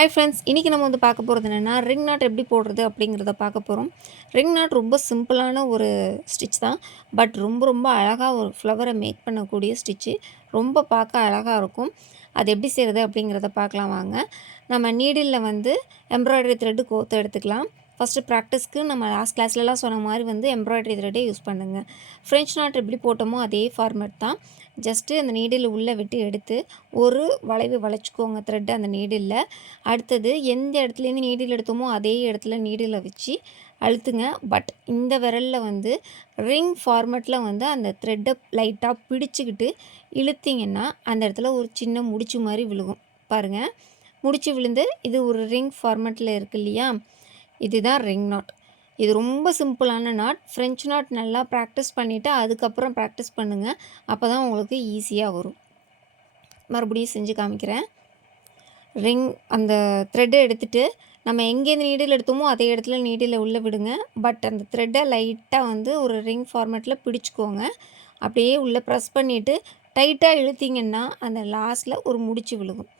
Hi friends, இன்றைக்கி நம்ம வந்து பார்க்க போகிறது என்னென்னா, ரிங் நாட் எப்படி போடுறது அப்படிங்கிறத பார்க்க போகிறோம். ரிங் நாட் ரொம்ப சிம்பிளான ஒரு ஸ்டிச் தான். பட் ரொம்ப ரொம்ப அழகாக ஒரு ஃப்ளவரை மேக் பண்ணக்கூடிய ஸ்டிச்சு. ரொம்ப பார்க்க அழகாக இருக்கும். அது எப்படி செய்கிறது அப்படிங்கிறத பார்க்கலாம் வாங்க. நம்ம நீடிலில் வந்து எம்ப்ராய்டரி த்ரெட்டு கோர்த்து எடுத்துக்கலாம். ஃபஸ்ட்டு ப்ராக்டிஸ்க்கு நம்ம லாஸ்ட் கிளாஸ்லலாம் சொன்ன மாதிரி வந்து எம்ப்ராய்டரி த்ரெட்டே யூஸ் பண்ணுங்கள். ஃப்ரெஞ்ச் நாட் எப்படி போட்டோமோ அதே ஃபார்மேட் தான். ஜஸ்ட்டு அந்த நீடில் உள்ளே விட்டு எடுத்து ஒரு வளைவு வளைச்சிக்கோங்க த்ரெட்டு அந்த நீடிலில். அடுத்தது எந்த இடத்துலேருந்து நீடில் எடுத்தோமோ அதே இடத்துல நீடிலை வச்சு அழுத்துங்க. பட் இந்த விரலில் வந்து ரிங் ஃபார்மேட்டில் வந்து அந்த த்ரெட்டை லைட்டாக பிடிச்சிக்கிட்டு இழுத்திங்கன்னா அந்த இடத்துல ஒரு சின்ன முடிச்சு மாதிரி விழுகும் பாருங்கள். முடிச்சு விழுந்து இது ஒரு ரிங் ஃபார்மேட்டில் இருக்கு இல்லையா, இதுதான் ரிங் நாட். இது ரொம்ப சிம்பிளான நாட். ஃப்ரெஞ்ச் நாட் நல்லா ப்ராக்டிஸ் பண்ணிவிட்டு அதுக்கப்புறம் ப்ராக்டிஸ் பண்ணுங்கள். அப்போ தான் உங்களுக்கு ஈஸியாக வரும். மறுபடியும் செஞ்சு காமிக்கிறேன். ரிங் அந்த த்ரெட்டை எடுத்துகிட்டு நம்ம எங்கேருந்து நீடில் எடுத்தோமோ அதே இடத்துல நீடில் உள்ளே விடுங்க. பட் அந்த த்ரெட்டை லைட்டாக வந்து ஒரு ரிங் ஃபார்மேட்டில் பிடிச்சிக்கோங்க. அப்படியே உள்ளே ப்ரெஸ் பண்ணிவிட்டு டைட்டாக இழுத்திங்கன்னா அந்த லாஸ்ட்டில் ஒரு முடிச்சு விழுகும்.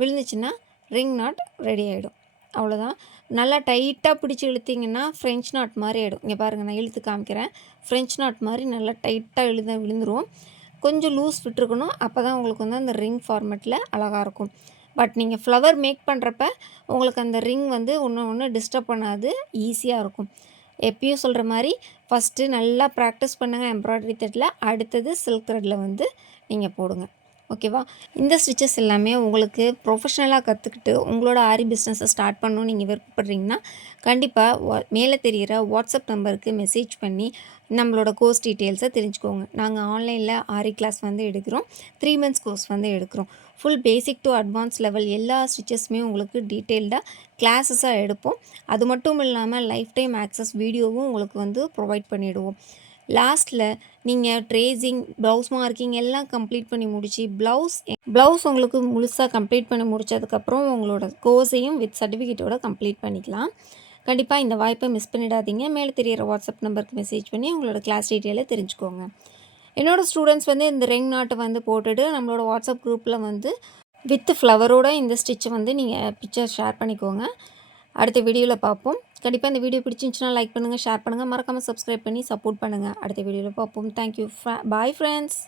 விழுந்துச்சுன்னா ரிங் நாட் ரெடி ஆகிடும். அவ்வளோதான். நல்லா டைட்டாக பிடிச்சி இழுத்திங்கன்னா ஃப்ரெஞ்ச் நாட் மாதிரி ஆகிடும். இங்கே பாருங்கள், நான் இழுத்து காமிக்கிறேன். ஃப்ரெஞ்ச் நாட் மாதிரி நல்லா டைட்டாக விழுந்துடும். கொஞ்சம் லூஸ் விட்டுருக்கணும். அப்போ தான் உங்களுக்கு வந்து அந்த ரிங் ஃபார்மேட்டில் அழகாக இருக்கும். பட் நீங்கள் ஃப்ளவர் மேக் பண்ணுறப்ப உங்களுக்கு அந்த ரிங் வந்து ஒன்று டிஸ்டர்ப் பண்ணாது, ஈஸியாக இருக்கும். எப்பயும் சொல்கிற மாதிரி ஃபஸ்ட்டு நல்லா ப்ராக்டிஸ் பண்ணுங்கள் எம்ப்ராய்டரி த்ரெட்டில். அடுத்தது சில்க் த்ரெட்டில் வந்து நீங்கள் போடுங்க. ஓகேவா? இந்த ஸ்டிச்சஸ் எல்லாமே உங்களுக்கு ப்ரொஃபஷ்னலாக கற்றுக்கிட்டு உங்களோட ஆரி பிஸ்னஸை ஸ்டார்ட் பண்ணணும்னு நீங்கள் விருப்பப்படுறீங்கன்னா கண்டிப்பாக மேலே தெரிகிற வாட்ஸ்அப் நம்பருக்கு மெசேஜ் பண்ணி நம்மளோட கோர்ஸ் டீட்டெயில்ஸை தெரிஞ்சுக்கோங்க. நாங்கள் ஆன்லைனில் ஆரி கிளாஸ் வந்து எடுக்கிறோம். 3 months கோர்ஸ் வந்து எடுக்கிறோம். Full basic to advance level எல்லா ஸ்டிச்சஸுமே உங்களுக்கு டீட்டெயில்டாக கிளாஸஸாக எடுப்போம். அது மட்டும் இல்லாமல் லைஃப் டைம் ஆக்சஸ் வீடியோவும் உங்களுக்கு வந்து ப்ரொவைட் பண்ணிவிடுவோம். லாஸ்ட்டில் நீங்கள் ட்ரேசிங், ப்ளவுஸ் மார்க்கிங் எல்லாம் கம்ப்ளீட் பண்ணி முடிச்சு ப்ளவுஸ் உங்களுக்கு முழுசாக கம்ப்ளீட் பண்ணி முடித்ததுக்கப்புறம் உங்களோட கோர்ஸையும் வித் சர்டிஃபிகேட்டோட கம்ப்ளீட் பண்ணிக்கலாம். கண்டிப்பாக இந்த வாய்ப்பை மிஸ் பண்ணிடாதீங்க. மேலே தெரிகிற வாட்ஸ்அப் நம்பருக்கு மெசேஜ் பண்ணி உங்களோட கிளாஸ் டீட்டெயிலை தெரிஞ்சுக்கோங்க. என்னோடய ஸ்டூடெண்ட்ஸ் வந்து இந்த ரிங் நாட்டை வந்து போட்டுட்டு நம்மளோட வாட்ஸ்அப் குரூப்பில் வந்து வித் ஃப்ளவரோட இந்த ஸ்டிச்சை வந்து நீங்கள் பிக்சர் ஷேர் பண்ணிக்கோங்க. அடுத்த வீடியோவில் பார்ப்போம். கண்டிப்பாக இந்த வீடியோ பிடிச்சிருந்துச்சுன்னா லைக் பண்ணுங்கள், ஷேர் பண்ணுங்கள், மறக்காமல் சப்ஸ்கிரைப் பண்ணி சப்போர்ட் பண்ணுங்கள். அடுத்த வீடியோவில் பார்ப்போம். தேங்க்யூ. Bye friends.